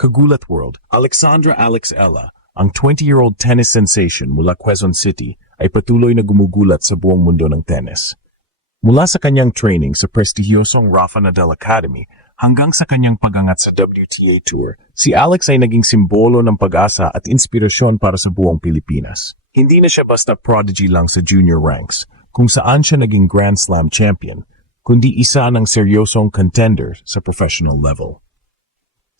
Kagulat World, Alexandra Alex Ella, ang 20-year-old tennis sensation mula Quezon City ay patuloy na gumugulat sa buong mundo ng tennis. Mula sa kanyang training sa prestihiyosong Rafa Nadal Academy hanggang sa kanyang pag-angat sa WTA Tour, si Alex ay naging simbolo ng pag-asa at inspirasyon para sa buong Pilipinas. Hindi na siya basta prodigy lang sa junior ranks, kung saan siya naging Grand Slam champion, kundi isa ng seryosong contender sa professional level.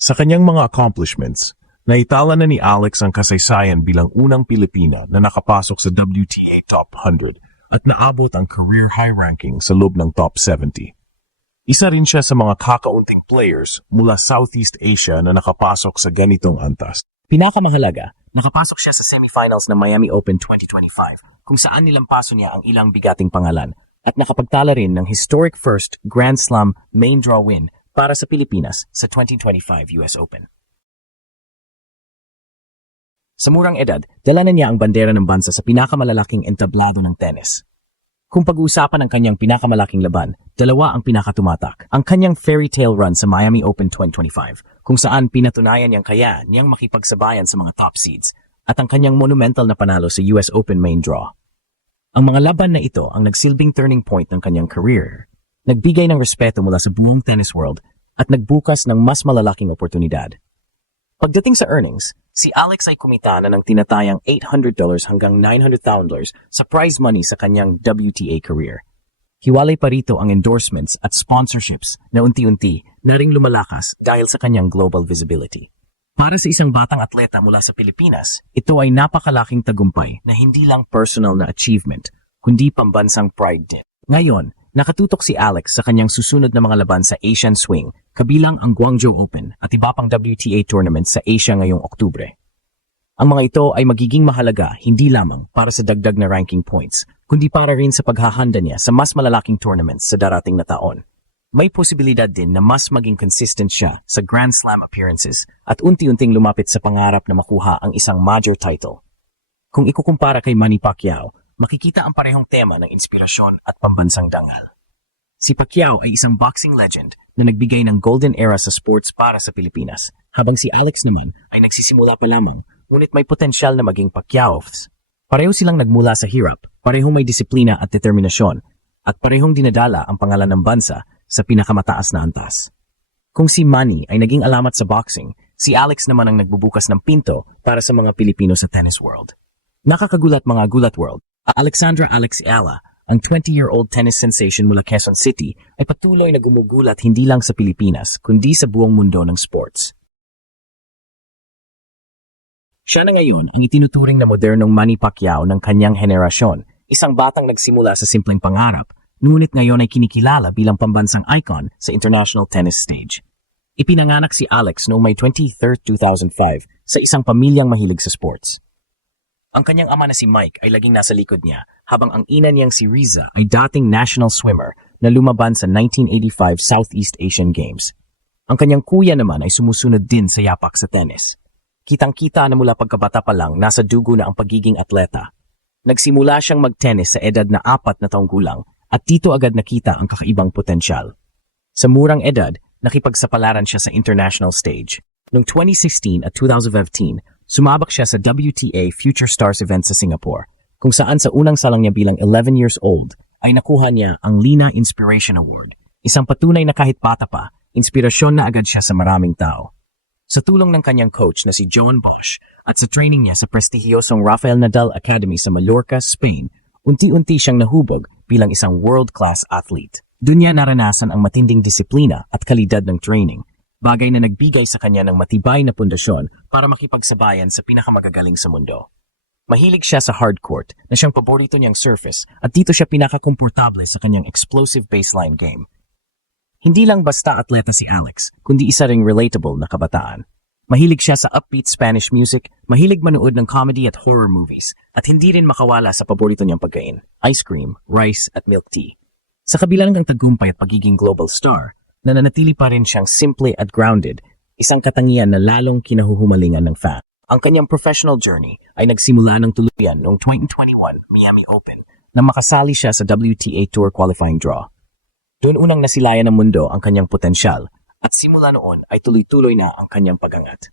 Sa kanyang mga accomplishments, naitala na ni Alex ang kasaysayan bilang unang Pilipina na nakapasok sa WTA Top 100 at naabot ang career high ranking sa loob ng Top 70. Isa rin siya sa mga kakaunting players mula Southeast Asia na nakapasok sa ganitong antas. Pinakamahalaga, nakapasok siya sa semifinals ng Miami Open 2025 kung saan nilampaso niya ang ilang bigating pangalan at nakapagtala rin ng historic first Grand Slam main draw win para sa Pilipinas sa 2025 US Open. Sa murang edad, dala na niya ang bandera ng bansa sa pinakamalalaking entablado ng tennis. Kung pag-uusapan ang kanyang pinakamalaking laban, dalawa ang pinakatumatak. Ang kanyang fairy tale run sa Miami Open 2025, kung saan pinatunayan niyang kaya niyang makipagsabayan sa mga top seeds, at ang kanyang monumental na panalo sa US Open main draw. Ang mga laban na ito ang nagsilbing turning point ng kanyang career, nagbigay ng respeto mula sa buong tennis world, at nagbukas ng mas malalaking oportunidad. Pagdating sa earnings, si Alex ay kumita na ng tinatayang $800 hanggang $900,000 sa prize money sa kanyang WTA career. Hiwalay pa rito ang endorsements at sponsorships na unti-unti na ring lumalakas dahil sa kanyang global visibility. Para sa isang batang atleta mula sa Pilipinas, ito ay napakalaking tagumpay na hindi lang personal na achievement, kundi pambansang pride din. Ngayon, nakatutok si Alex sa kanyang susunod na mga laban sa Asian Swing, kabilang ang Guangzhou Open at iba pang WTA tournament sa Asia ngayong Oktubre. Ang mga ito ay magiging mahalaga hindi lamang para sa dagdag na ranking points, kundi para rin sa paghahanda niya sa mas malalaking tournaments sa darating na taon. May posibilidad din na mas maging consistent siya sa Grand Slam appearances at unti-unting lumapit sa pangarap na makuha ang isang major title. Kung ikukumpara kay Manny Pacquiao, makikita ang parehong tema ng inspirasyon at pambansang dangal. Si Pacquiao ay isang boxing legend na nagbigay ng golden era sa sports para sa Pilipinas, habang si Alex naman ay nagsisimula pa lamang, ngunit may potensyal na maging Pacquiao's. Pareho silang nagmula sa hirap, parehong may disiplina at determinasyon, at parehong dinadala ang pangalan ng bansa sa pinakamataas na antas. Kung si Manny ay naging alamat sa boxing, si Alex naman ang nagbubukas ng pinto para sa mga Pilipino sa tennis world. Nakakagulat mga Gulat World, Alexandra Alex Ella, ang 20-year-old tennis sensation mula Quezon City, ay patuloy na gumugulat hindi lang sa Pilipinas, kundi sa buong mundo ng sports. Siya na ngayon ang itinuturing na modernong Manny Pacquiao ng kanyang henerasyon, isang batang nagsimula sa simpleng pangarap, ngunit ngayon ay kinikilala bilang pambansang icon sa international tennis stage. Ipinanganak si Alex noong May 23, 2005 sa isang pamilyang mahilig sa sports. Ang kanyang ama na si Mike ay laging nasa likod niya, habang ang ina niyang si Riza ay dating national swimmer na lumaban sa 1985 Southeast Asian Games. Ang kanyang kuya naman ay sumusunod din sa yapak sa tennis. Kitang-kita na mula pagkabata pa lang nasa dugo na ang pagiging atleta. Nagsimula siyang mag-tennis sa edad na 4 na taong gulang at dito agad nakita ang kakaibang potensyal. Sa murang edad, nakipagsapalaran siya sa international stage. Noong 2016 at 2015, sumabak siya sa WTA Future Stars event sa Singapore, kung saan sa unang salang niya bilang 11 years old ay nakuha niya ang Lina Inspiration Award, isang patunay na kahit bata pa, inspirasyon na agad siya sa maraming tao. Sa tulong ng kanyang coach na si John Bosch at sa training niya sa prestihiyosong Rafael Nadal Academy sa Mallorca, Spain, unti-unti siyang nahubog bilang isang world-class athlete. Doon niya naranasan ang matinding disiplina at kalidad ng training, bagay na nagbigay sa kanya ng matibay na pundasyon para makipagsabayan sa pinakamagagaling sa mundo. Mahilig siya sa hard court na siyang paborito niyang surface at dito siya pinakakomportable sa kanyang explosive baseline game. Hindi lang basta atleta si Alex, kundi isa ring relatable na kabataan. Mahilig siya sa upbeat Spanish music, mahilig manood ng comedy at horror movies, at hindi rin makawala sa paborito niyang pagkain, ice cream, rice at milk tea. Sa kabila ng tagumpay at pagiging global star, nananatili pa rin siyang simple at grounded, isang katangian na lalong kinahuhumalingan ng fan. Ang kanyang professional journey ay nagsimula ng tuluyan noong 2021 Miami Open nang makasali siya sa WTA Tour qualifying draw. Doon unang nasilayan ng mundo ang kanyang potensyal At simula noon ay tuloy-tuloy na ang kanyang pagangat.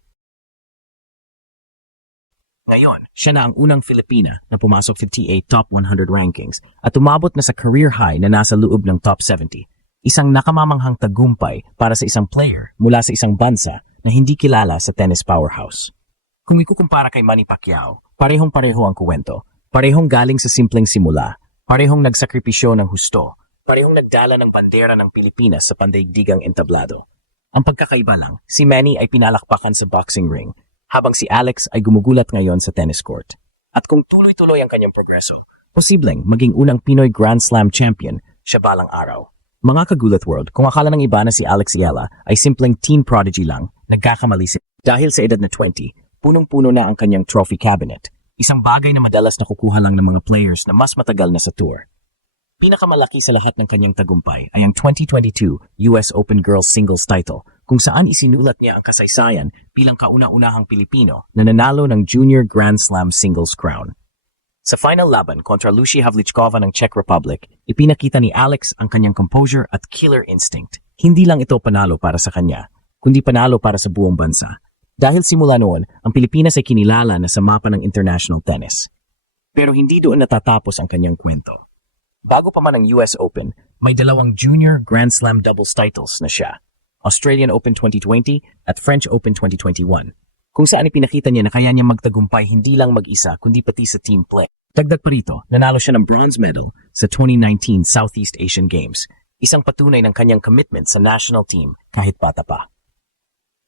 Ngayon, siya na ang unang Filipina na pumasok 58 top 100 rankings at umabot na sa career high na nasa loob ng top 70. Isang nakamamanghang tagumpay para sa isang player mula sa isang bansa na hindi kilala sa tennis powerhouse. Kung ikukumpara kay Manny Pacquiao, parehong-pareho ang kuwento. Parehong galing sa simpleng simula, parehong nagsakripisyo ng husto, parehong nagdala ng bandera ng Pilipinas sa pandaigdigang entablado. Ang pagkakaiba lang, si Manny ay pinalakpakan sa boxing ring, habang si Alex ay gumugulat ngayon sa tennis court. At kung tuloy-tuloy ang kanyang progreso, posibleng maging unang Pinoy Grand Slam champion siya balang araw. Mga kagulat world, kung akala ng iba na si Alex Iella ay simpleng teen prodigy lang, nagkakamali siya. Dahil sa edad na 20, punong-puno na ang kanyang trophy cabinet, isang bagay na madalas nakukuha lang ng mga players na mas matagal na sa tour. Pinakamalaki sa lahat ng kanyang tagumpay ay ang 2022 US Open Girls Singles title, kung saan isinulat niya ang kasaysayan bilang kauna-unahang Pilipino na nanalo ng Junior Grand Slam Singles crown. Sa final laban kontra Lucy Havlichkova ng Czech Republic, ipinakita ni Alex ang kanyang composure at killer instinct. Hindi lang ito panalo para sa kanya, kundi panalo para sa buong bansa. Dahil simula noon, ang Pilipinas ay kinilala na sa mapa ng international tennis. Pero hindi doon natatapos ang kanyang kwento. Bago pa man ang US Open, may dalawang Junior Grand Slam doubles titles na siya. Australian Open 2020 at French Open 2021, kung saan ipinakita niya na kaya niya magtagumpay hindi lang mag-isa kundi pati sa team play. Dagdag pa rito, nanalo siya ng bronze medal sa 2019 Southeast Asian Games, isang patunay ng kanyang commitment sa national team kahit bata pa.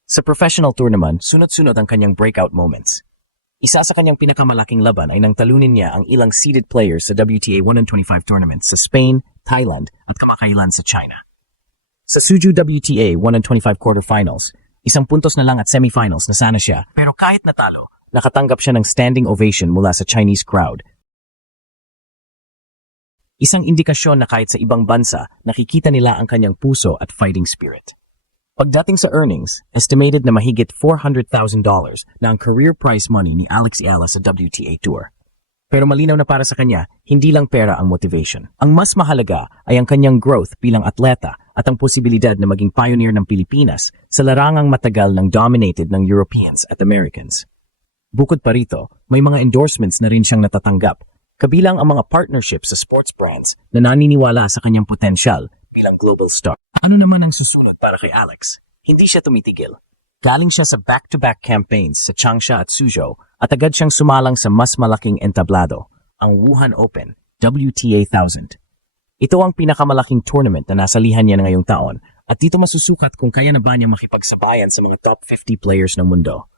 Sa professional tour naman, sunod-sunod ang kanyang breakout moments. Isa sa kanyang pinakamalaking laban ay nang talunin niya ang ilang seeded players sa WTA 125 tournaments sa Spain, Thailand at kamakailan sa China. Sa Suju WTA 125 quarterfinals, isang puntos na lang at semifinals na sana siya, pero kahit natalo, nakatanggap siya ng standing ovation mula sa Chinese crowd. Isang indikasyon na kahit sa ibang bansa, nakikita nila ang kanyang puso at fighting spirit. Pagdating sa earnings, estimated na mahigit $400,000 na ang career prize money ni Alex Iella sa WTA Tour. Pero malinaw na para sa kanya, hindi lang pera ang motivation. Ang mas mahalaga ay ang kanyang growth bilang atleta at ang posibilidad na maging pioneer ng Pilipinas sa larangang matagal ng dominated ng Europeans at Americans. Bukod pa rito, may mga endorsements na rin siyang natatanggap, kabilang ang mga partnerships sa sports brands na naniniwala sa kanyang potensyal bilang global star. Ano naman ang susunod para kay Alex? Hindi siya tumitigil. Galing siya sa back-to-back campaigns sa Changsha at Suzhou at agad siyang sumalang sa mas malaking entablado, ang Wuhan Open, WTA 1000. Ito ang pinakamalaking tournament na nasalihan niya ngayong taon at dito masusukat kung kaya na ba niya makipagsabayan sa mga top 50 players ng mundo.